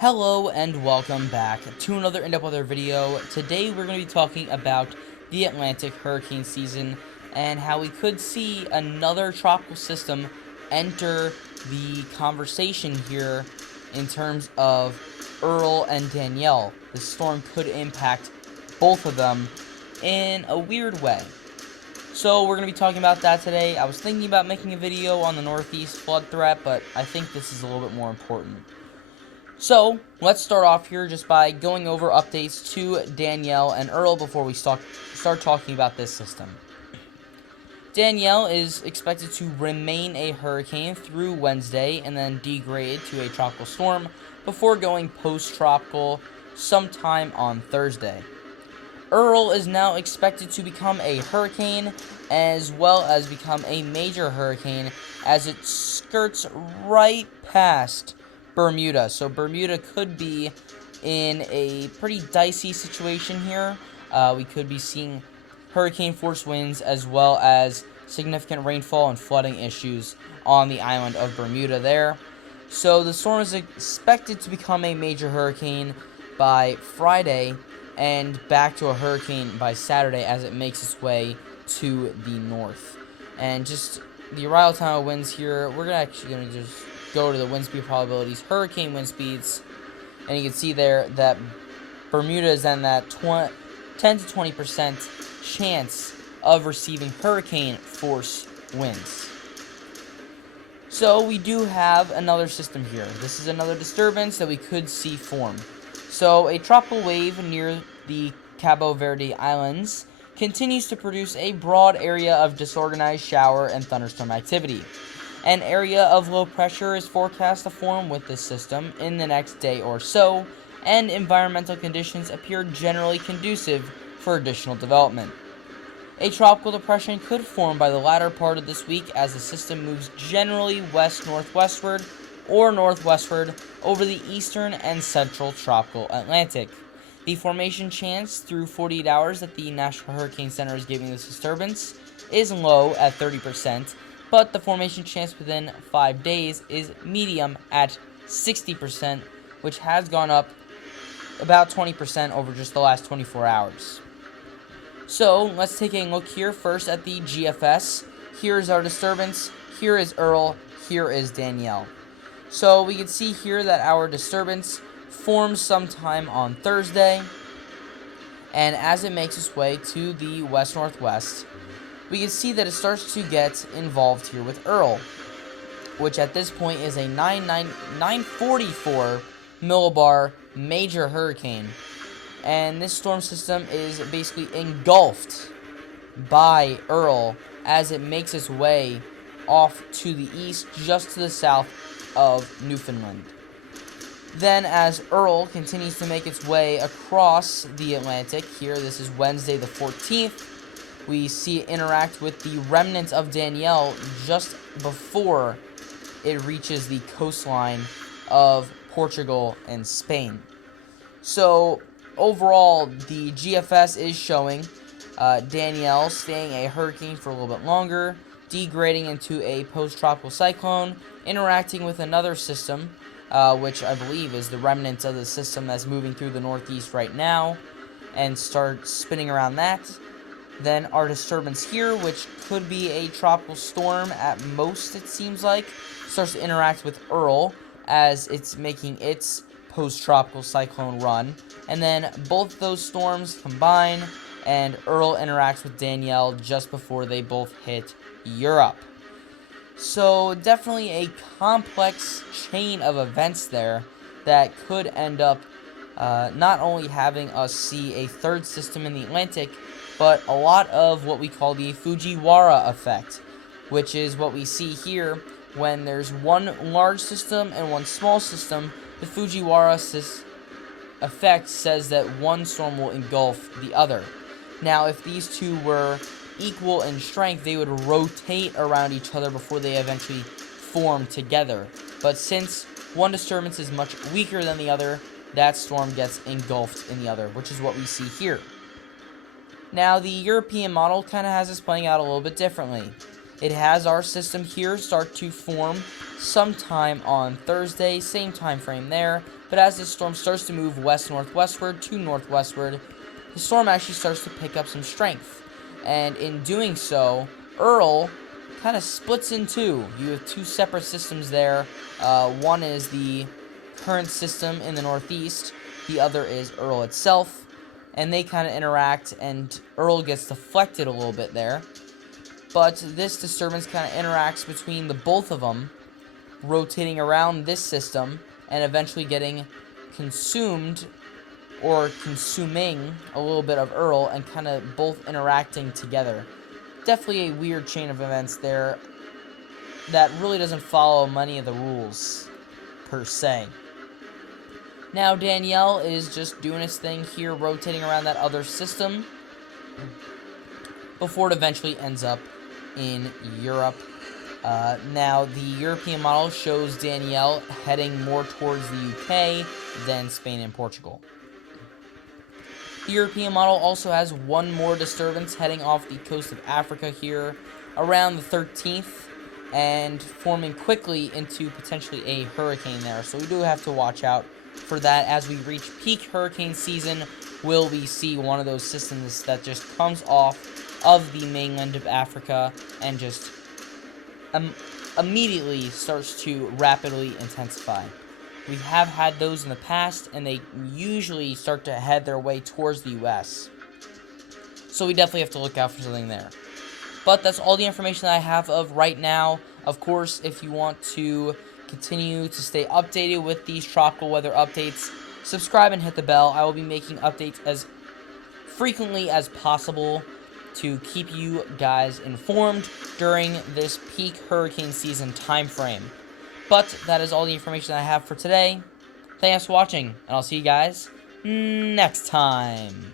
Hello and welcome back to another in-depth weather video. Today we're going to be talking about the Atlantic hurricane season and how we could see another tropical system enter the conversation here in terms of Earl and Danielle. The storm could impact both of them in a weird way. So we're going to be talking about that today. I was thinking about making a video on the Northeast flood threat, but I think this is a little bit more important. So, let's start off here just by going over updates to Danielle and Earl before we start talking about this system. Danielle is expected to remain a hurricane through Wednesday and then degrade to a tropical storm before going post-tropical sometime on Thursday. Earl is now expected to become a hurricane as well as become a major hurricane as it skirts right past Bermuda. So Bermuda could be in a pretty dicey situation here. We could be seeing hurricane force winds as well as significant rainfall and flooding issues on the island of Bermuda there. So the storm is expected to become a major hurricane by Friday and back to a hurricane by Saturday as it makes its way to the north. And just the arrival time of winds here, we're actually going to just go to the wind speed probabilities, hurricane wind speeds, and you can see there that Bermuda is in that 10 to 20% chance of receiving hurricane force winds. So we do have another system here. This is another disturbance that we could see form. So a tropical wave near the Cabo Verde Islands continues to produce a broad area of disorganized shower and thunderstorm activity. An area of low pressure is forecast to form with this system in the next day or so, and environmental conditions appear generally conducive for additional development. A tropical depression could form by the latter part of this week as the system moves generally west-northwestward or northwestward over the eastern and central tropical Atlantic. The formation chance through 48 hours that the National Hurricane Center is giving this disturbance is low at 30%, but the formation chance within 5 days is medium at 60%, which has gone up about 20% over just the last 24 hours. So, let's take a look here first at the GFS. Here's our disturbance, here is Earl, here is Danielle. So, we can see here that our disturbance forms sometime on Thursday, and as it makes its way to the west-northwest, we can see that it starts to get involved here with Earl, which at this point is a 944 millibar major hurricane. And this storm system is basically engulfed by Earl as it makes its way off to the east, just to the south of Newfoundland. Then, as Earl continues to make its way across the Atlantic, here this is Wednesday the 14th, we see it interact with the remnants of Danielle just before it reaches the coastline of Portugal and Spain. So, overall, the GFS is showing Danielle staying a hurricane for a little bit longer, degrading into a post-tropical cyclone, interacting with another system, which I believe is the remnants of the system that's moving through the northeast right now, and start spinning around that. Then our disturbance here, which could be a tropical storm at most, it seems like, starts to interact with Earl as it's making its post-tropical cyclone run. And then both those storms combine, and Earl interacts with Danielle just before they both hit Europe. So definitely a complex chain of events there that could end up not only having us see a third system in the Atlantic, but a lot of what we call the Fujiwara effect, which is what we see here when there's one large system and one small system. The Fujiwara effect says that one storm will engulf the other. Now, if these two were equal in strength, they would rotate around each other before they eventually form together. But since one disturbance is much weaker than the other, that storm gets engulfed in the other, which is what we see here. Now, the European model kind of has this playing out a little bit differently. It has our system here start to form sometime on Thursday, same time frame there. But as the storm starts to move west-northwestward to northwestward, the storm actually starts to pick up some strength. And in doing so, Earl kind of splits in two. You have two separate systems there. One is the current system in the northeast. The other is Earl itself. And they kind of interact, and Earl gets deflected a little bit there. But this disturbance kind of interacts between the both of them, rotating around this system, and eventually getting consumed or consuming a little bit of Earl, and kind of both interacting together. Definitely a weird chain of events there that really doesn't follow many of the rules, per se. Now, Danielle is just doing his thing here, rotating around that other system, before it eventually ends up in Europe. Now, the European model shows Danielle heading more towards the UK than Spain and Portugal. The European model also has one more disturbance heading off the coast of Africa here around the 13th and forming quickly into potentially a hurricane there. So we do have to watch out for that. As we reach peak hurricane season, will we see one of those systems that just comes off of the mainland of Africa and just immediately starts to rapidly intensify. We have had those in the past, and they usually start to head their way towards the US. So we definitely have to look out for something there. But that's all the information that I have of right now. Of course, if you want to continue to stay updated with these tropical weather updates, subscribe and hit the bell. I will be making updates as frequently as possible to keep you guys informed during this peak hurricane season time frame. But that is all the information I have for today. Thanks for watching, and I'll see you guys next time.